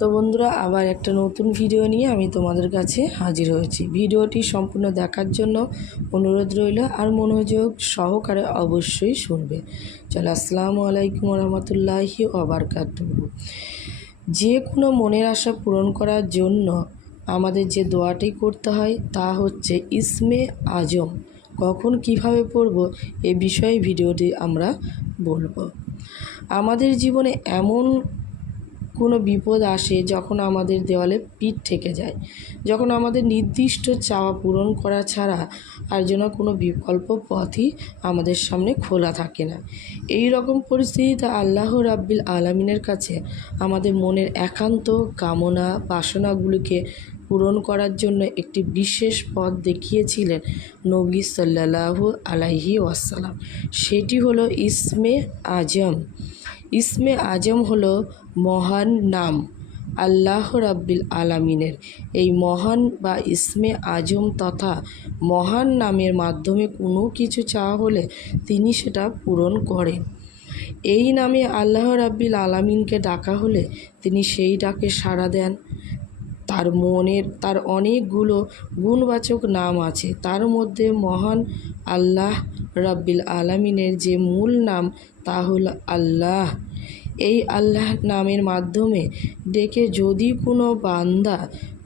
তো বন্ধুরা, আবার একটা নতুন ভিডিও নিয়ে আমি তোমাদের কাছে হাজির হয়েছি। ভিডিওটি সম্পূর্ণ দেখার জন্য অনুরোধ রইল, আর মনোযোগ সহকারে অবশ্যই শুনবে। চলো, আসসালামু আলাইকুম রহমতুল্লাহি ওয়া বারাকাতুহু। যে কোনো মনের আশা পূরণ করার জন্য আমাদের যে দোয়াটি করতে হয় তা হচ্ছে ইসমে আজম। কখন কিভাবে পড়ব এ বিষয়ে ভিডিওটি আমরা বলবো। আমাদের জীবনে এমন কোনো বিপদ আসে যখন আমাদের দেওয়ালে পিঠ ঠেকে যায়, যখন আমাদের নির্দিষ্ট চাওয়া পূরণ করা ছাড়া আর যেন কোনো বিকল্প পথই আমাদের সামনে খোলা থাকে না। এই রকম পরিস্থিতিতে আল্লাহ রাব্বিল আলামিনের কাছে আমাদের মনের একান্ত কামনা বাসনাগুলিকে পূরণ করার জন্য একটি বিশেষ পথ দেখিয়েছিলেন নবী সাল্লাল্লাহু আলাইহি ওয়াসাল্লাম। সেটি হলো ইসমে আজম। ইসমে আজম হলো মহান নাম আল্লাহ রাব্বিল আলামিনের। এই মহান বা ইসমে আজম তথা মহান নামের মাধ্যমে কোনো কিছু চাওয়া হলে তিনি সেটা পূরণ করেন। এই নামে আল্লাহ রাব্বিল আলামিনকে ডাকা হলে তিনি সেই ডাকে সাড়া দেন। তার অনেকগুলো গুণবাচক নাম আছে, তার মধ্যে মহান আল্লাহ রাব্বিল আলামিনের যে মূল নাম তা হল আল্লাহ। এই আল্লাহ নামের মাধ্যমে ডেকে যদি কোনো বান্দা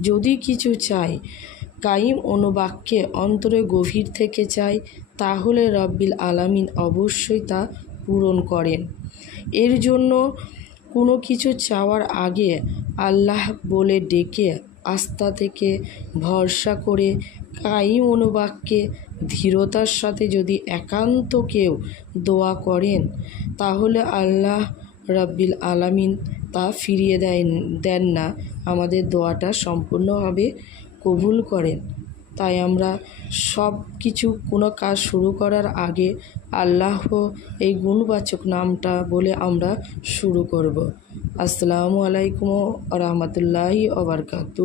যদি কিছু চায়, কাইম অনুবাক্যে অন্তরে গভীর থেকে চায়, তাহলে রাব্বিল আলামিন অবশ্যই তা পূরণ করেন। এর জন্য কোনো কিছু চাওয়ার আগে আল্লাহ বলে ডেকে আস্থা থেকে ভরসা করে কাইম অনুবাক্যে ধীরতার সাথে যদি একান্ত কেউ দোয়া করেন, তাহলে আল্লাহ রাব্বিল আলামিন তা ফিরিয়ে দেন না, আমাদের দোয়াটা সম্পূর্ণভাবে কবুল করেন। তাই আমরা সব কিছু কোনো কাজ শুরু করার আগে আল্লাহ এই গুণবাচক নামটা বলে আমরা শুরু করব। আসসালামু আলাইকুম ওয়া রাহমাতুল্লাহি ওয়া বারাকাতুহু।